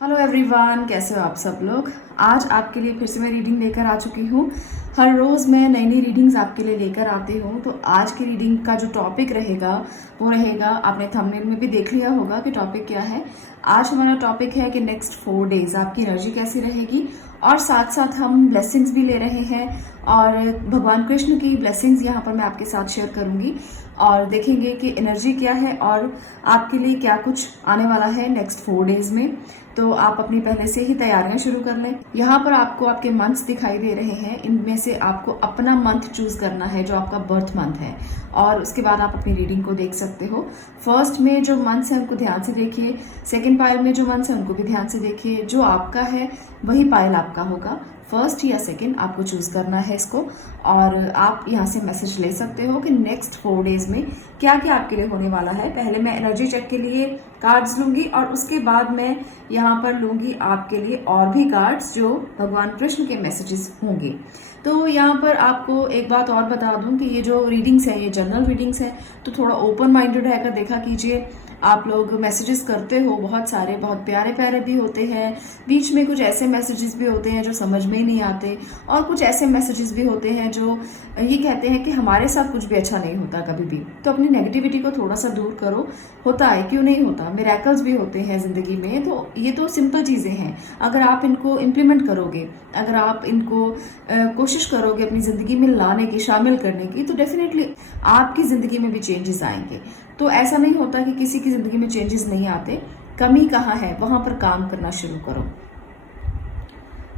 Hello everyone, कैसे हो आप सब लोग। आज आपके लिए फिर से मैं रीडिंग लेकर आ चुकी हूँ। हर रोज़ मैं नई नई रीडिंग्स आपके लिए लेकर आती हूँ। तो आज की रीडिंग का जो टॉपिक रहेगा वो रहेगा, आपने थंबनेल में भी देख लिया होगा कि टॉपिक क्या है। आज हमारा टॉपिक है कि नेक्स्ट 4 डेज आपकी एनर्जी कैसी रहेगी, और साथ साथ हम ब्लेसिंग्स भी ले रहे हैं और भगवान कृष्ण की ब्लेसिंग्स यहाँ पर मैं आपके साथ शेयर करूंगी और देखेंगे कि एनर्जी क्या है और आपके लिए क्या कुछ आने वाला है नेक्स्ट 4 डेज में। तो आप अपनी पहले से ही तैयारियां शुरू कर लें। यहाँ पर आपको आपके मंथ्स दिखाई दे रहे हैं, इनमें से आपको अपना मंथ चूज करना है जो आपका बर्थ मंथ है, और उसके बाद आप अपनी रीडिंग को देख सकते हो। फर्स्ट में जो मंथ्स हैं उनको ध्यान से देखिए, सेकेंड पाइल में जो मंथ्स हैं उनको भी ध्यान से देखिए। जो आपका है वही पाइल आपका होगा, फर्स्ट या सेकंड आपको चूज करना है इसको। और आप यहाँ से मैसेज ले सकते हो कि नेक्स्ट 4 डेज में क्या क्या आपके लिए होने वाला है। पहले मैं एनर्जी चेक के लिए कार्ड्स लूंगी और उसके बाद मैं यहाँ पर लूंगी आपके लिए और भी कार्ड्स जो भगवान कृष्ण के मैसेजेस होंगे। तो यहाँ पर आपको एक बात और बता दूं कि ये जो रीडिंग्स है ये जनरल रीडिंग्स है, तो थोड़ा ओपन माइंडेड रहकर देखा कीजिए। आप लोग मैसेजेस करते हो बहुत सारे, बहुत प्यारे प्यारे भी होते हैं, बीच में कुछ ऐसे मैसेजेस भी होते हैं जो समझ में ही नहीं आते, और कुछ ऐसे मैसेजेस भी होते हैं जो ये कहते हैं कि हमारे साथ कुछ भी अच्छा नहीं होता कभी भी। तो अपनी नेगेटिविटी को थोड़ा सा दूर करो। होता है, क्यों नहीं होता, मिरेकल्स भी होते हैं जिंदगी में। तो ये तो सिंपल चीजें हैं, अगर आप इनको इम्प्लीमेंट करोगे, अगर आप इनको कोशिश करोगे अपनी जिंदगी में लाने की, शामिल करने की, तो डेफिनेटली आपकी जिंदगी में भी चेंजेस आएंगे। तो ऐसा नहीं होता कि किसी की जिंदगी में चेंजेस नहीं आते। कमी कहाँ है वहां पर काम करना शुरू करो।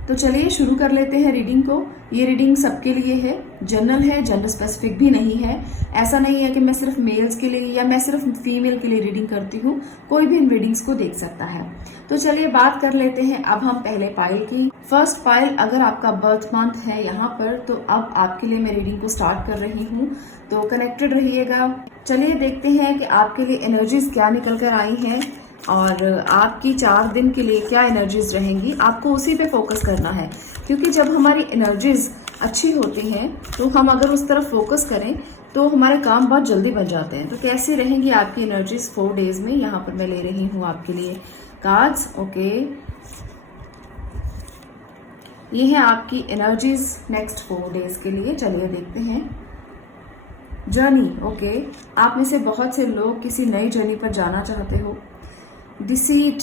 तो चलिए शुरू कर लेते हैं रीडिंग को। ये रीडिंग सबके लिए है, जनरल है, जेंडर स्पेसिफिक भी नहीं है। ऐसा नहीं है कि मैं सिर्फ मेल्स के लिए या मैं सिर्फ फीमेल के लिए रीडिंग करती हूँ, कोई भी इन रीडिंग्स को देख सकता है। तो चलिए बात कर लेते हैं अब हम पहले पाइल की। फर्स्ट पाइल, अगर आपका बर्थ मंथ है यहाँ पर, तो अब आपके लिए मैं रीडिंग को स्टार्ट कर रही हूँ, तो कनेक्टेड रहिएगा। चलिए देखते हैं कि आपके लिए एनर्जीज क्या निकल कर आई हैं और आपकी 4 दिन के लिए क्या एनर्जीज रहेंगी। आपको उसी पे फोकस करना है, क्योंकि जब हमारी एनर्जीज अच्छी होती हैं तो हम अगर उस तरफ फोकस करें तो हमारे काम बहुत जल्दी बन जाते हैं। तो कैसे रहेंगी आपकी एनर्जीज 4 डेज में, यहाँ पर मैं ले रही हूँ आपके लिए कार्ड्स। ओके, ये है आपकी एनर्जीज नेक्स्ट 4 डेज के लिए। चलिए देखते हैं। जर्नी, ओके, आप में से बहुत से लोग किसी नई जर्नी पर जाना चाहते हो। डिसीट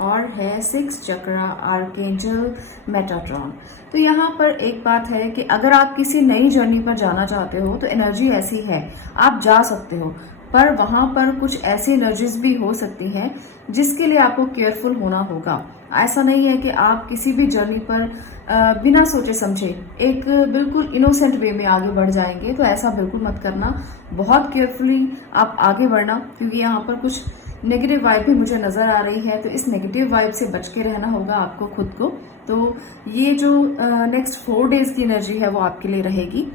और है 6 चक्रा, आर्कएंजल, मेटाट्रॉन। तो यहाँ पर एक बात है कि अगर आप किसी नई जर्नी पर जाना चाहते हो तो एनर्जी ऐसी है, आप जा सकते हो, पर वहां पर कुछ ऐसी एनर्जीज भी हो सकती हैं जिसके लिए आपको केयरफुल होना होगा। ऐसा नहीं है कि आप किसी भी जर्नी पर बिना सोचे समझे एक बिल्कुल इनोसेंट वे में आगे बढ़ जाएंगे। तो ऐसा बिल्कुल मत करना, बहुत केयरफुली आप आगे बढ़ना, क्योंकि यहाँ पर कुछ नेगेटिव वाइब भी मुझे नजर आ रही है। तो इस नेगेटिव वाइब से बच के रहना होगा आपको खुद को। तो ये जो नेक्स्ट 4 डेज की एनर्जी है वो आपके लिए रहेगी।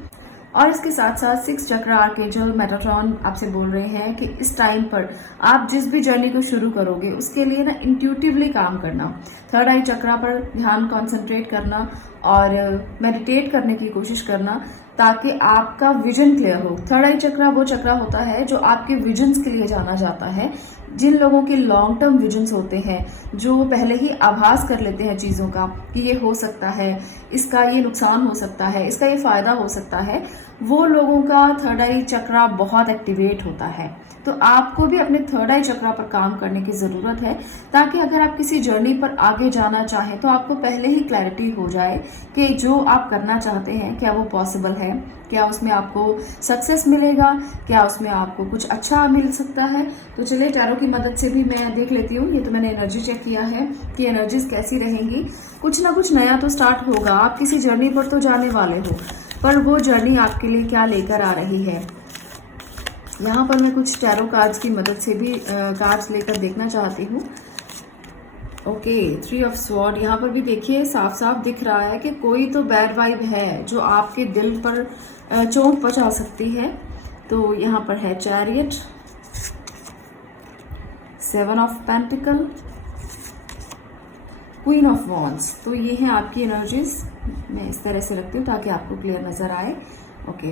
और इसके साथ साथ 6 चक्र, आर्कएंजल, मेटाट्रॉन आपसे बोल रहे हैं कि इस टाइम पर आप जिस भी जर्नी को शुरू करोगे उसके लिए ना इंट्यूटिवली काम करना, थर्ड आई चक्रा पर ध्यान कंसंट्रेट करना और मेडिटेट करने की कोशिश करना, ताकि आपका विजन क्लियर हो। थर्ड आई चक्रा वो चक्रा होता है जो आपके विजन्स के लिए जाना जाता है। जिन लोगों के लॉन्ग टर्म विजन्स होते हैं, जो पहले ही आभास कर लेते हैं चीजों का कि ये हो सकता है, इसका ये नुकसान हो सकता है, इसका ये फायदा हो सकता है, वो लोगों का थर्ड आई चक्रा बहुत एक्टिवेट होता है। तो आपको भी अपने थर्ड आई चक्रा पर काम करने की जरूरत है, ताकि अगर आप किसी जर्नी पर आगे जाना चाहें तो आपको पहले ही क्लैरिटी हो जाए कि जो आप करना चाहते हैं क्या वो पॉसिबल है, क्या उसमें आपको सक्सेस मिलेगा, क्या उसमें आपको कुछ अच्छा मिल सकता है। तो चलिए टैरो की मदद से भी मैं देख लेती हूँ। ये तो मैंने एनर्जी चेक किया है कि एनर्जीज कैसी रहेंगी। कुछ ना कुछ नया तो स्टार्ट होगा, आप किसी जर्नी पर तो जाने वाले हो, पर वो जर्नी आपके लिए क्या लेकर आ रही है। यहाँ पर मैं कुछ टैरो कार्ड्स की मदद से भी कार्ड्स लेकर देखना चाहती हूँ। ओके, 3 ऑफ स्वॉर्ड, यहाँ पर भी देखिए साफ साफ दिख रहा है कि कोई तो बैड वाइब है जो आपके दिल पर चोट पहुंचा सकती है। तो यहाँ पर है chariot, 7 of pentacle, queen of wands. तो ये है आपकी एनर्जीज। मैं इस तरह से रखती हूँ ताकि आपको क्लियर नजर आए। ओके,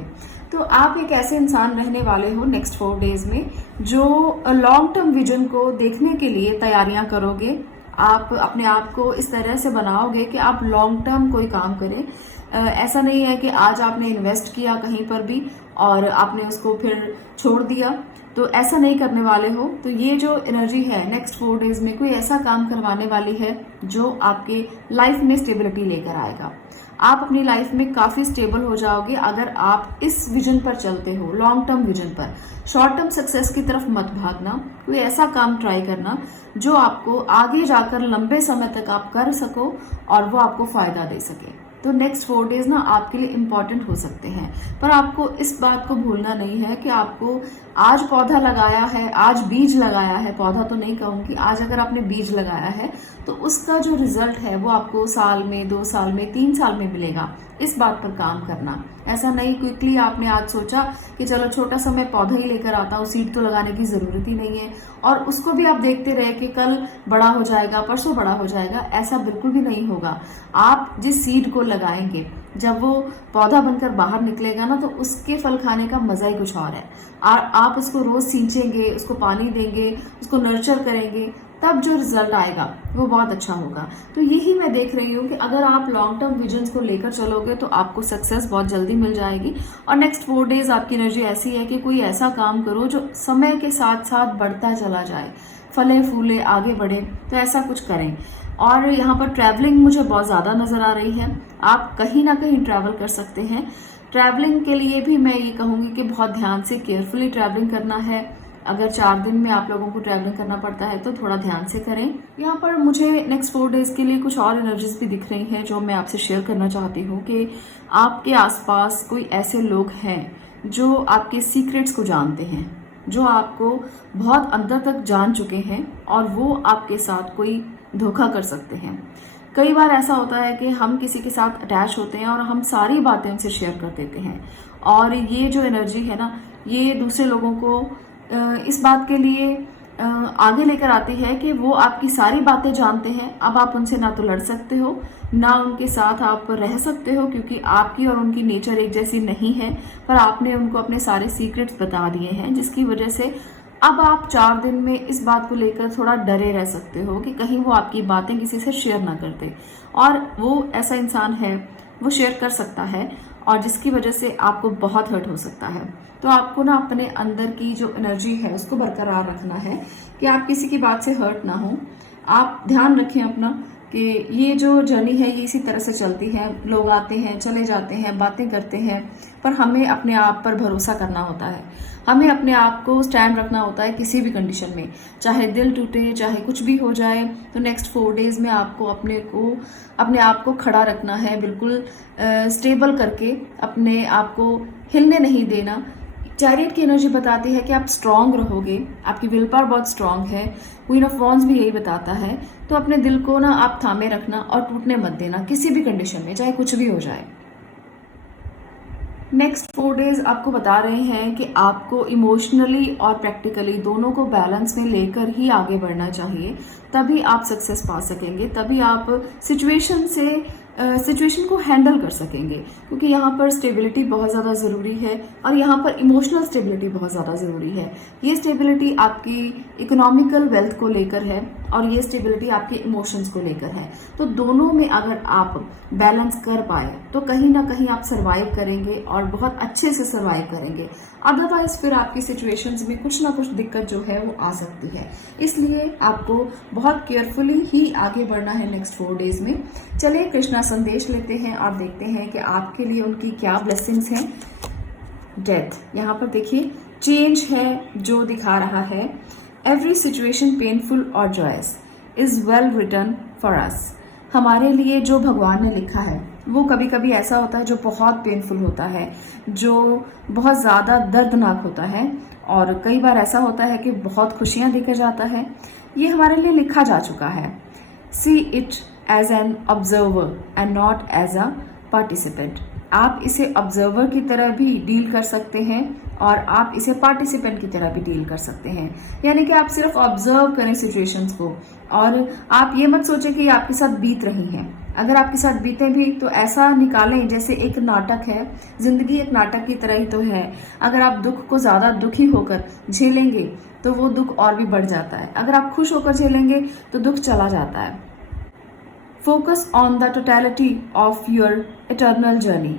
तो आप एक ऐसे इंसान रहने वाले हो नेक्स्ट 4 डेज में जो लॉन्ग टर्म विजन को देखने के लिए तैयारियां करोगे। आप अपने आप को इस तरह से बनाओगे कि आप लॉन्ग टर्म कोई काम करें। ऐसा नहीं है कि आज आपने इन्वेस्ट किया कहीं पर भी और आपने उसको फिर छोड़ दिया, तो ऐसा नहीं करने वाले हो। तो ये जो एनर्जी है नेक्स्ट 4 डेज में कोई ऐसा काम करवाने वाली है जो आपके लाइफ में स्टेबिलिटी लेकर आएगा। आप अपनी लाइफ में काफी स्टेबल हो जाओगे अगर आप इस विजन पर चलते हो, लॉन्ग टर्म विजन पर। शॉर्ट टर्म सक्सेस की तरफ मत भागना, कोई ऐसा काम ट्राई करना जो आपको आगे जाकर लंबे समय तक आप कर सको और वो आपको फायदा दे सके। तो नेक्स्ट 4 डेज ना आपके लिए इम्पॉर्टेंट हो सकते हैं, पर आपको इस बात को भूलना नहीं है कि आपको आज पौधा लगाया है, आज बीज लगाया है, पौधा तो नहीं कहूंगी, आज अगर आपने बीज लगाया है तो उसका जो रिजल्ट है वो आपको साल में, 2 साल में, 3 साल में मिलेगा। इस बात पर काम करना। ऐसा नहीं क्विकली आपने आज सोचा कि चलो छोटा सा मैं पौधा ही लेकर आता हूँ, सीड तो लगाने की जरूरत ही नहीं है, और उसको भी आप देखते रहे कि कल बड़ा हो जाएगा, परसों बड़ा हो जाएगा। ऐसा बिल्कुल भी नहीं होगा। आप जिस सीड को लगाएंगे जब वो पौधा बनकर बाहर निकलेगा ना, तो उसके फल खाने का मजा ही कुछ और है। और आप उसको रोज सींचेंगे, उसको पानी देंगे, उसको नर्चर करेंगे, तब जो रिजल्ट आएगा वो बहुत अच्छा होगा। तो यही मैं देख रही हूँ कि अगर आप लॉन्ग टर्म विजन्स को लेकर चलोगे तो आपको सक्सेस बहुत जल्दी मिल जाएगी। और नेक्स्ट 4 डेज आपकी एनर्जी ऐसी है कि कोई ऐसा काम करो जो समय के साथ साथ बढ़ता चला जाए, फले फूले आगे बढ़े, तो ऐसा कुछ करें। और यहाँ पर ट्रैवलिंग मुझे बहुत ज्यादा नजर आ रही है। आप कहीं ना कहीं ट्रैवल कर सकते हैं। ट्रैवलिंग के लिए भी मैं ये कहूंगी कि बहुत ध्यान से, केयरफुली ट्रैवलिंग करना है। अगर 4 दिन में आप लोगों को ट्रैवलिंग करना पड़ता है तो थोड़ा ध्यान से करें। यहाँ पर मुझे नेक्स्ट 4 डेज के लिए कुछ और एनर्जीज भी दिख रही हैं जो मैं आपसे शेयर करना चाहती हूँ कि आपके आसपास कोई ऐसे लोग हैं जो आपके सीक्रेट्स को जानते हैं, जो आपको बहुत अंदर तक जान चुके हैं और वो आपके साथ कोई धोखा कर सकते हैं। कई बार ऐसा होता है कि हम किसी के साथ अटैच होते हैं और हम सारी बातें उनसे शेयर कर देते हैं, और ये जो एनर्जी है ना, ये दूसरे लोगों को इस बात के लिए आगे लेकर आती है कि वो आपकी सारी बातें जानते हैं। अब आप उनसे ना तो लड़ सकते हो, ना उनके साथ आप रह सकते हो, क्योंकि आपकी और उनकी नेचर एक जैसी नहीं है। पर आपने उनको अपने सारे सीक्रेट्स बता दिए हैं, जिसकी वजह से अब आप 4 दिन में इस बात को लेकर थोड़ा डरे रह सकते हो कि कहीं वो आपकी बातें किसी से शेयर ना करते। और वो ऐसा इंसान है, वो शेयर कर सकता है, और जिसकी वजह से आपको बहुत हर्ट हो सकता है। तो आपको ना अपने अंदर की जो एनर्जी है उसको बरकरार रखना है कि आप किसी की बात से हर्ट ना हो। आप ध्यान रखें अपना कि ये जो जर्नी है ये इसी तरह से चलती है। लोग आते हैं, चले जाते हैं, बातें करते हैं, पर हमें अपने आप पर भरोसा करना होता है। हमें अपने आप को स्टैंड रखना होता है किसी भी कंडीशन में, चाहे दिल टूटे, चाहे कुछ भी हो जाए। तो नेक्स्ट 4 डेज में आपको अपने आप को खड़ा रखना है, बिल्कुल स्टेबल करके, अपने आप को हिलने नहीं देना। चैरियट की एनर्जी बताती है कि आप स्ट्रांग रहोगे, आपकी विल पावर बहुत स्ट्रांग है। क्वीन ऑफ वॉन्ड्स भी यही बताता है। तो अपने दिल को ना आप थामे रखना और टूटने मत देना किसी भी कंडीशन में, चाहे कुछ भी हो जाए। नेक्स्ट 4 डेज आपको बता रहे हैं कि आपको इमोशनली और प्रैक्टिकली दोनों को बैलेंस में लेकर ही आगे बढ़ना चाहिए, तभी आप सक्सेस पा सकेंगे, तभी आप सिचुएशन को हैंडल कर सकेंगे। क्योंकि यहाँ पर स्टेबिलिटी बहुत ज़्यादा ज़रूरी है और यहाँ पर इमोशनल स्टेबिलिटी बहुत ज़्यादा ज़रूरी है। ये स्टेबिलिटी आपकी इकोनॉमिकल वेल्थ को लेकर है और ये स्टेबिलिटी आपके इमोशंस को लेकर है। तो दोनों में अगर आप बैलेंस कर पाए तो कहीं ना कहीं आप सर्वाइव करेंगे और बहुत अच्छे से सर्वाइव करेंगे। अदरवाइज फिर आपकी सिचुएशंस में कुछ ना कुछ दिक्कत जो है वो आ सकती है। इसलिए आपको बहुत केयरफुली ही आगे बढ़ना है नेक्स्ट 4 डेज में। चलिए कृष्णा संदेश लेते हैं और देखते हैं कि आपके लिए उनकी क्या ब्लेसिंग्स हैं। डेथ, यहाँ पर देखिए चेंज है जो दिखा रहा है। एवरी सिचुएशन पेनफुल और joyous is well written for us. हमारे लिए जो भगवान ने लिखा है वो कभी कभी ऐसा होता है जो बहुत पेनफुल होता है, जो बहुत ज़्यादा दर्दनाक होता है, और कई बार ऐसा होता है कि बहुत खुशियां देकर जाता है। ये हमारे लिए लिखा जा चुका है। See it as an observer and not as a participant. आप इसे ऑब्जर्वर की तरह भी डील कर सकते हैं और आप इसे पार्टिसिपेंट की तरह भी डील कर सकते हैं। यानी कि आप सिर्फ ऑब्जर्व करें सिचुएशंस को, और आप ये मत सोचें कि ये आपके साथ बीत रही हैं। अगर आपके साथ बीते भी तो ऐसा निकालें जैसे एक नाटक है, जिंदगी एक नाटक की तरह ही तो है। अगर आप दुख को ज्यादा दुखी होकर झेलेंगे तो वो दुख और भी बढ़ जाता है, अगर आप खुश होकर झेलेंगे तो दुख चला जाता है। Focus on the totality of your eternal journey,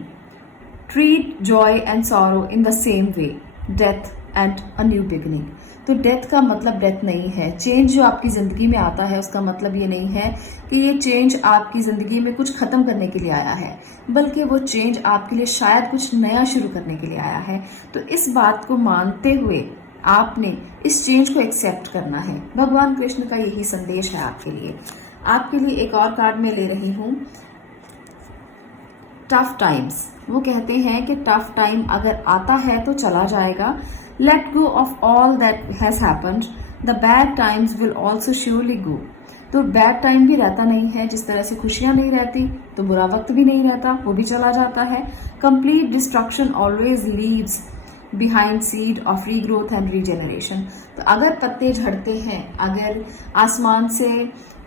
treat Joy and sorrow in the same way, death and a new beginning. तो डेथ का मतलब डेथ नहीं है, चेंज जो आपकी जिंदगी में आता है उसका मतलब ये नहीं है कि ये चेंज आपकी जिंदगी में कुछ खत्म करने के लिए आया है, बल्कि वो चेंज आपके लिए शायद कुछ नया शुरू करने के लिए आया है। तो इस बात को मानते हुए आपने इस चेंज को एक्सेप्ट करना है। भगवान कृष्ण का यही संदेश है आपके लिए। आपके लिए एक और कार्ड मैं ले रही हूं, टफ टाइम्स। वो कहते हैं कि टफ टाइम अगर आता है तो चला जाएगा। Let go of all that has happened, the bad times will also surely गो। तो बैड टाइम भी रहता नहीं है, जिस तरह से खुशियां नहीं रहती तो बुरा वक्त भी नहीं रहता, वो भी चला जाता है। Complete destruction always leaves behind seed of regrowth and regeneration. तो अगर पत्ते झड़ते हैं, अगर आसमान से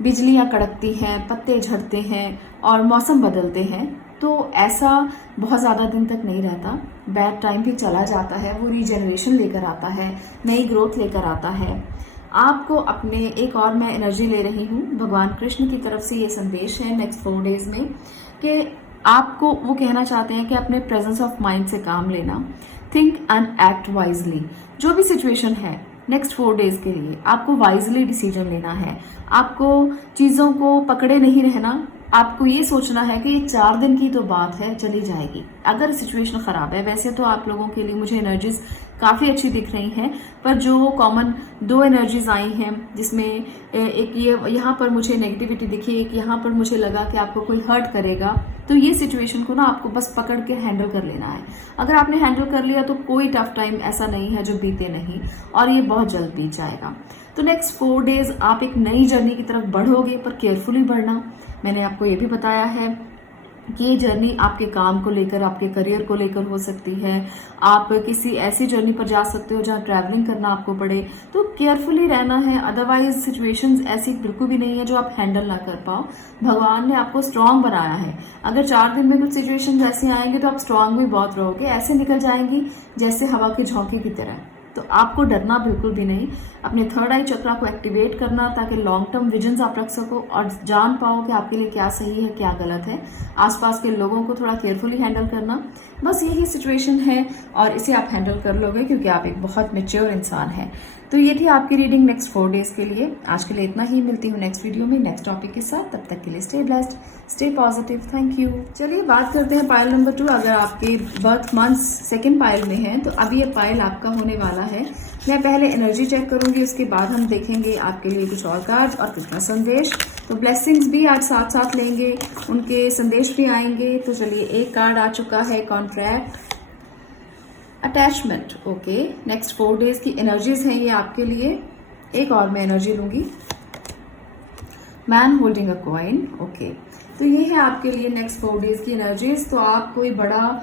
बिजलियां कड़कती हैं, पत्ते झड़ते हैं और मौसम बदलते हैं, तो ऐसा बहुत ज़्यादा दिन तक नहीं रहता। बैड टाइम भी चला जाता है, वो रीजनरेशन लेकर आता है, नई ग्रोथ लेकर आता है। आपको अपने एक और मैं एनर्जी ले रही हूँ, भगवान कृष्ण की तरफ से ये संदेश है नेक्स्ट 4 डेज में कि आपको वो कहना चाहते हैं कि अपने प्रेजेंस ऑफ माइंड से काम लेना, थिंक एंड एक्ट वाइजली। जो भी सिचुएशन है नेक्स्ट 4 डेज के लिए आपको वाइजली डिसीजन लेना है, आपको चीज़ों को पकड़े नहीं रहना। आपको ये सोचना है कि ये 4 दिन की तो बात है, चली जाएगी। अगर सिचुएशन खराब है, वैसे तो आप लोगों के लिए मुझे एनर्जीज काफी अच्छी दिख रही हैं, पर जो कॉमन 2 एनर्जीज आई हैं जिसमें एक ये यहाँ पर मुझे नेगेटिविटी दिखी, एक यहाँ पर मुझे लगा कि आपको कोई हर्ट करेगा, तो ये सिचुएशन को ना आपको बस पकड़ के हैंडल कर लेना है। अगर आपने हैंडल कर लिया तो कोई टफ टाइम ऐसा नहीं है जो बीते नहीं, और ये बहुत जल्द बीत जाएगा। तो नेक्स्ट 4 डेज आप एक नई जर्नी की तरफ बढ़ोगे, पर केयरफुली बढ़ना। मैंने आपको ये भी बताया है कि ये जर्नी आपके काम को लेकर, आपके करियर को लेकर हो सकती है। आप किसी ऐसी जर्नी पर जा सकते हो जहाँ ट्रैवलिंग करना आपको पड़े, तो केयरफुली रहना है। अदरवाइज सिचुएशंस ऐसी बिल्कुल भी नहीं है जो आप हैंडल ना कर पाओ। भगवान ने आपको स्ट्रांग बनाया है। अगर 4 दिन में कुछ सिचुएशन ऐसे आएंगे तो आप स्ट्रांग भी बहुत रहोगे, ऐसे निकल जाएंगी जैसे हवा के झोंके की तरह। तो आपको डरना बिल्कुल भी नहीं। अपने थर्ड आई चक्रा को एक्टिवेट करना ताकि लॉन्ग टर्म विजन्स आप रख सको और जान पाओ कि आपके लिए क्या सही है क्या गलत है। आसपास के लोगों को थोड़ा केयरफुली हैंडल करना, बस यही सिचुएशन है और इसे आप हैंडल कर लोगे क्योंकि आप एक बहुत मैच्योर इंसान हैं। तो ये थी आपकी रीडिंग नेक्स्ट 4 डेज के लिए। आज के लिए इतना ही, मिलती हूँ नेक्स्ट वीडियो में नेक्स्ट टॉपिक के साथ। तब तक के लिए stay blessed, stay positive, thank you. चलिए बात करते हैं पाइल नंबर 2। अगर आपके बर्थ मंथ सेकेंड पाइल में है तो अब ये पाइल आपका होने वाला है। मैं पहले एनर्जी चेक करूंगी, उसके बाद हम देखेंगे आपके लिए कुछ और कार्ड और कुछ का संदेश। तो ब्लेसिंग्स भी आज साथ साथ लेंगे, उनके संदेश भी आएंगे। तो चलिए, एक कार्ड आ चुका है, contract, attachment. Okay, next 4 days की एनर्जीज हैं ये आपके लिए। एक और मैं एनर्जी लूंगी, man holding a coin. Okay, तो ये है आपके लिए नेक्स्ट 4 डेज की एनर्जीज। तो आप कोई बड़ा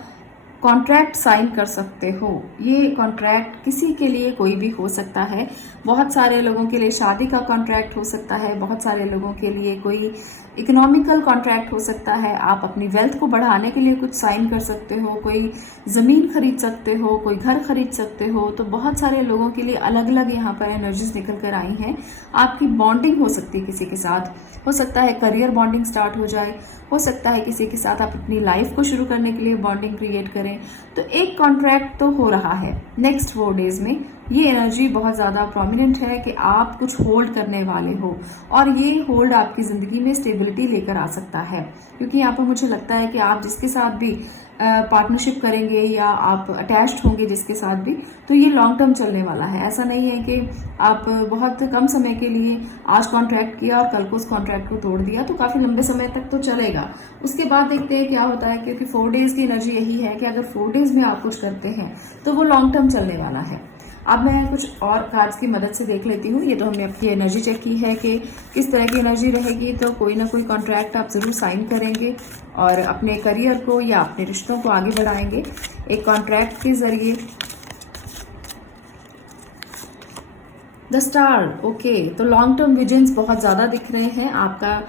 कॉन्ट्रैक्ट साइन कर सकते हो। ये कॉन्ट्रैक्ट किसी के लिए कोई भी हो सकता है। बहुत सारे लोगों के लिए शादी का कॉन्ट्रैक्ट हो सकता है, बहुत सारे लोगों के लिए कोई इकोनॉमिकल कॉन्ट्रैक्ट हो सकता है। आप अपनी वेल्थ को बढ़ाने के लिए कुछ साइन कर सकते हो, कोई जमीन खरीद सकते हो, कोई घर खरीद सकते हो। तो बहुत सारे लोगों के लिए अलग अलग यहाँ पर एनर्जीज निकल कर आई हैं। आपकी बॉन्डिंग हो सकती है किसी के साथ, हो सकता है करियर बॉन्डिंग स्टार्ट हो जाए, हो सकता है किसी के साथ आप अपनी लाइफ को शुरू करने के लिए बॉन्डिंग क्रिएट करें। तो एक कॉन्ट्रैक्ट तो हो रहा है नेक्स्ट 4 डेज में। ये एनर्जी बहुत ज्यादा प्रोमिनेंट है कि आप कुछ होल्ड करने वाले हो और ये होल्ड आपकी जिंदगी में स्टेबिलिटी लेकर आ सकता है। क्योंकि यहाँ पर मुझे लगता है कि आप जिसके साथ भी पार्टनरशिप करेंगे या आप अटैच्ड होंगे जिसके साथ भी, तो ये लॉन्ग टर्म चलने वाला है। ऐसा नहीं है कि आप बहुत कम समय के लिए आज कॉन्ट्रैक्ट किया और कल को उस कॉन्ट्रैक्ट को तोड़ दिया, तो काफी लंबे समय तक तो चलेगा। उसके बाद देखते हैं क्या होता है, क्योंकि 4 डेज की एनर्जी यही है कि अगर 4 डेज में आप कुछ करते हैं तो वो लॉन्ग टर्म चलने वाला है। अब मैं कुछ और कार्ड्स की मदद से देख लेती हूँ। ये तो हमने आपकी एनर्जी चेक की है कि किस तरह की एनर्जी रहेगी। तो कोई ना कोई कॉन्ट्रैक्ट आप जरूर साइन करेंगे और अपने करियर को या अपने रिश्तों को आगे बढ़ाएंगे एक कॉन्ट्रैक्ट के जरिए। The star. ओके, तो लॉन्ग टर्म विजन्स बहुत ज्यादा दिख रहे हैं। आपका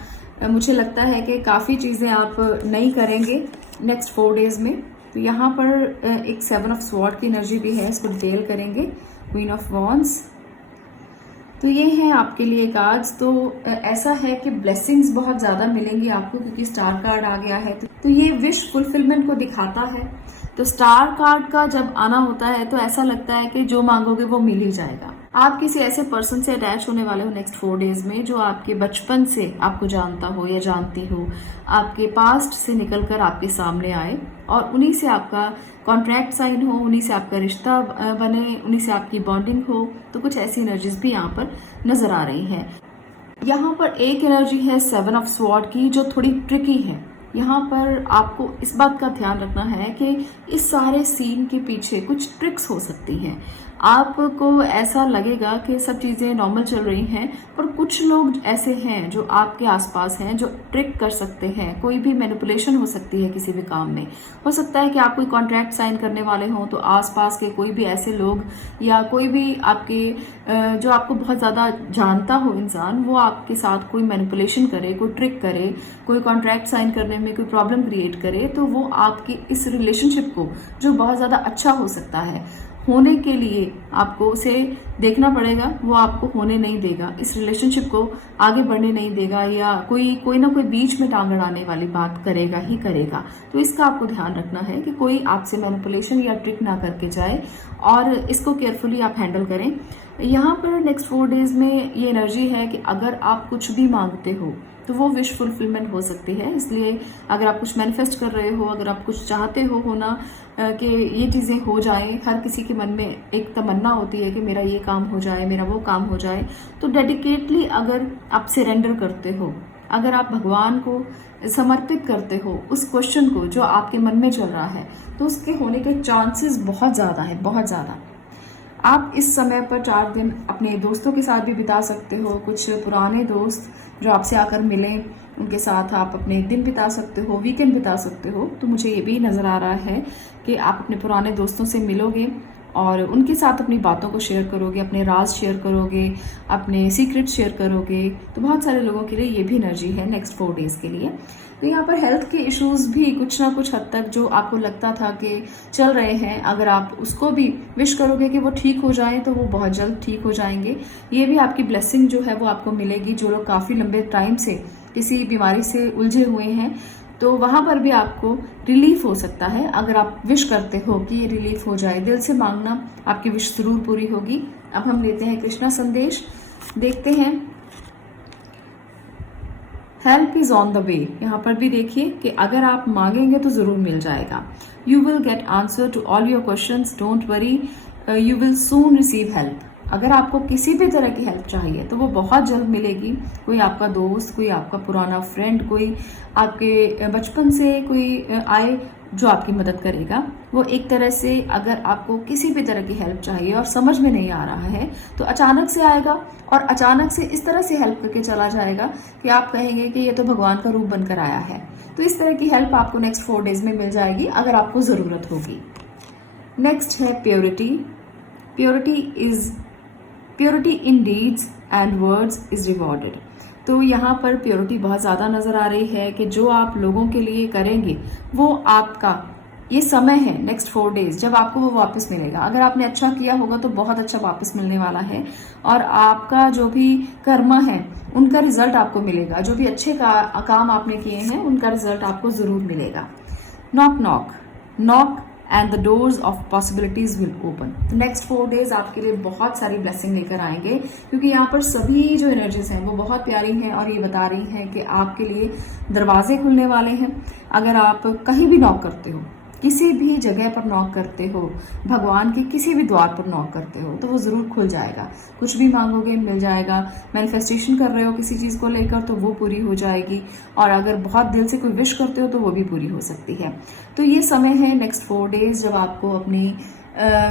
मुझे लगता है कि काफ़ी चीज़ें आप नई करेंगे नेक्स्ट 4 डेज में। तो यहाँ पर एक 7 ऑफ स्वॉर्ड की एनर्जी भी है, इसको डिटेल करेंगे। क्वीन ऑफ वॉन्ड्स, तो ये है आपके लिए कार्ड्स। तो ऐसा है कि ब्लेसिंग्स बहुत ज़्यादा मिलेंगी आपको, क्योंकि स्टार कार्ड आ गया है। तो ये विश फुलफिलमेंट को दिखाता है। तो स्टार कार्ड का जब आना होता है तो ऐसा लगता है कि जो मांगोगे वो मिल ही जाएगा। आप किसी ऐसे पर्सन से अटैच होने वाले हो नेक्स्ट 4 डेज में जो आपके बचपन से आपको जानता हो या जानती हो, आपके पास्ट से निकलकर आपके सामने आए और उन्हीं से आपका कॉन्ट्रैक्ट साइन हो, उन्हीं से आपका रिश्ता बने, उन्हीं से आपकी बॉन्डिंग हो। तो कुछ ऐसी एनर्जीज भी यहाँ पर नजर आ रही है। यहाँ पर एक एनर्जी है 7 ऑफ स्वॉर्ड की जो थोड़ी ट्रिकी है। यहाँ पर आपको इस बात का ध्यान रखना है कि इस सारे सीन के पीछे कुछ ट्रिक्स हो सकती हैं। आपको ऐसा लगेगा कि सब चीज़ें नॉर्मल चल रही हैं, पर कुछ लोग ऐसे हैं जो आपके आसपास हैं जो ट्रिक कर सकते हैं। कोई भी मैनिपुलेशन हो सकती है किसी भी काम में। हो सकता है कि आप कोई कॉन्ट्रैक्ट साइन करने वाले हों तो आसपास के कोई भी ऐसे लोग या कोई भी आपके जो आपको बहुत ज़्यादा जानता हो इंसान, वो आपके साथ कोई मैनिपुलेशन करे, कोई ट्रिक करे, कोई कॉन्ट्रैक्ट साइन करने में कोई प्रॉब्लम क्रिएट करे। तो वो आपके इस रिलेशनशिप को, जो बहुत ज़्यादा अच्छा हो सकता है होने के लिए, आपको उसे देखना पड़ेगा। वो आपको होने नहीं देगा, इस रिलेशनशिप को आगे बढ़ने नहीं देगा, या कोई ना कोई बीच में टांग अड़ाने वाली बात करेगा ही करेगा। तो इसका आपको ध्यान रखना है कि कोई आपसे मैनिपुलेशन या ट्रिक ना करके जाए, और इसको केयरफुली आप हैंडल करें। यहाँ पर नेक्स्ट 4 डेज में ये एनर्जी है कि अगर आप कुछ भी मांगते हो तो वो विश फुलफिलमेंट हो सकती है। इसलिए अगर आप कुछ मैनिफेस्ट कर रहे हो, अगर आप कुछ चाहते हो होना कि ये चीज़ें हो जाएं, हर किसी के मन में एक तमन्ना होती है कि मेरा ये काम हो जाए, मेरा वो काम हो जाए। तो डेडिकेटली अगर आप सरेंडर करते हो, अगर आप भगवान को समर्पित करते हो उस क्वेश्चन को जो आपके मन में चल रहा है, तो उसके होने के चांसेस बहुत ज़्यादा है, बहुत ज़्यादा। आप इस समय पर 4 दिन अपने दोस्तों के साथ भी बिता सकते हो। कुछ पुराने दोस्त जो आपसे आकर मिलें, उनके साथ आप अपने दिन बिता सकते हो, वीकेंड बिता सकते हो। तो मुझे ये भी नज़र आ रहा है कि आप अपने पुराने दोस्तों से मिलोगे और उनके साथ अपनी बातों को शेयर करोगे, अपने राज शेयर करोगे, अपने सीक्रेट शेयर करोगे। तो बहुत सारे लोगों के लिए ये भी एनर्जी है नेक्स्ट 4 डेज के लिए। तो यहाँ पर हेल्थ के इश्यूज भी कुछ ना कुछ हद तक जो आपको लगता था कि चल रहे हैं, अगर आप उसको भी विश करोगे कि वो ठीक हो जाए तो वो बहुत जल्द ठीक हो जाएंगे। ये भी आपकी ब्लेसिंग जो है वो आपको मिलेगी। जो लोग काफ़ी लंबे टाइम से किसी बीमारी से उलझे हुए हैं, तो वहाँ पर भी आपको रिलीफ हो सकता है। अगर आप विश करते हो कि ये रिलीफ हो जाए, दिल से मांगना, आपकी विश जरूर पूरी होगी। अब हम लेते हैं कृष्णा संदेश, देखते हैं। Help is on the way. यहाँ पर भी देखिए कि अगर आप मांगेंगे तो जरूर मिल जाएगा। You will get answer to all your questions, don't worry, you will soon receive help. अगर आपको किसी भी तरह की हेल्प चाहिए तो वो बहुत जल्द मिलेगी। कोई आपका दोस्त, कोई आपका पुराना फ्रेंड, कोई आपके बचपन से कोई आए जो आपकी मदद करेगा। वो एक तरह से अगर आपको किसी भी तरह की हेल्प चाहिए और समझ में नहीं आ रहा है तो अचानक से आएगा और अचानक से इस तरह से हेल्प करके चला जाएगा कि आप कहेंगे कि ये तो भगवान का रूप बनकर आया है। तो इस तरह की हेल्प आपको नेक्स्ट 4 डेज में मिल जाएगी अगर आपको ज़रूरत होगी। नेक्स्ट है purity. Purity in deeds and words is rewarded. तो यहाँ पर प्योरिटी बहुत ज़्यादा नज़र आ रही है कि जो आप लोगों के लिए करेंगे वो आपका ये समय है नेक्स्ट 4 डेज जब आपको वो वापस मिलेगा। अगर आपने अच्छा किया होगा तो बहुत अच्छा वापस मिलने वाला है, और आपका जो भी कर्म है उनका रिजल्ट आपको मिलेगा। जो भी अच्छे काम आपने किए हैं उनका रिजल्ट आपको ज़रूर मिलेगा। Knock and the doors of possibilities will open. तो नेक्स्ट 4 डेज आपके लिए बहुत सारी ब्लेसिंग लेकर आएंगे, क्योंकि यहाँ पर सभी जो एनर्जीज हैं वो बहुत प्यारी हैं और ये बता रही हैं कि आपके लिए दरवाजे खुलने वाले हैं। अगर आप कहीं भी नॉक करते हो, किसी भी जगह पर नॉक करते हो, भगवान के किसी भी द्वार पर नॉक करते हो, तो वो ज़रूर खुल जाएगा। कुछ भी मांगोगे मिल जाएगा। मैनिफेस्टेशन कर रहे हो किसी चीज़ को लेकर तो वो पूरी हो जाएगी, और अगर बहुत दिल से कोई विश करते हो तो वो भी पूरी हो सकती है। तो ये समय है नेक्स्ट 4 डेज जब आपको अपनी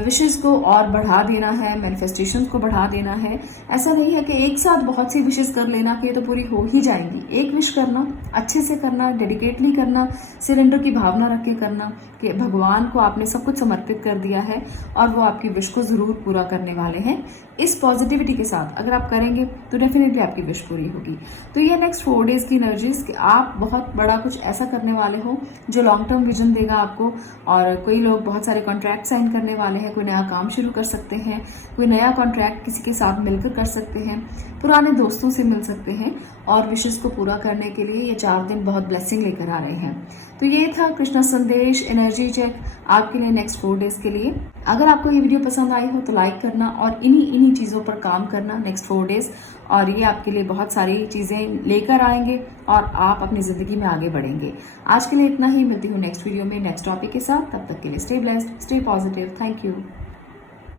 विशेस को और बढ़ा देना है, मैनिफेस्टेशन को बढ़ा देना है। ऐसा नहीं है कि एक साथ बहुत सी विशेस कर लेना कि ये तो पूरी हो ही जाएंगी। एक विश करना, अच्छे से करना, डेडिकेटली करना, सरेंडर की भावना रख के करना कि भगवान को आपने सब कुछ समर्पित कर दिया है और वो आपकी विश को ज़रूर पूरा करने वाले हैं। इस पॉजिटिविटी के साथ अगर आप करेंगे तो डेफिनेटली आपकी विश पूरी होगी। तो ये नेक्स्ट 4 डेज की एनर्जीज कि आप बहुत बड़ा कुछ ऐसा करने वाले हो जो लॉन्ग टर्म विजन देगा आपको। और कोई लोग बहुत सारे कॉन्ट्रैक्ट साइन करने वाले हैं, कोई नया काम शुरू कर सकते हैं, कोई नया कॉन्ट्रैक्ट किसी के साथ मिलकर कर सकते हैं, पुराने दोस्तों से मिल सकते हैं और विशेष को पूरा करने के लिए ये 4 दिन बहुत ब्लेसिंग लेकर आ रहे हैं। तो ये था कृष्णा संदेश एनर्जी चेक आपके लिए नेक्स्ट 4 डेज के लिए। अगर आपको ये वीडियो पसंद आई हो तो लाइक करना और इन्हीं चीज़ों पर काम करना नेक्स्ट 4 डेज, और ये आपके लिए बहुत सारी चीज़ें लेकर आएंगे और आप अपनी ज़िंदगी में आगे बढ़ेंगे। आज के लिए इतना ही, मिलती हूँ नेक्स्ट वीडियो में नेक्स्ट टॉपिक के साथ। तब तक के लिए stay blessed, stay positive. Thank you.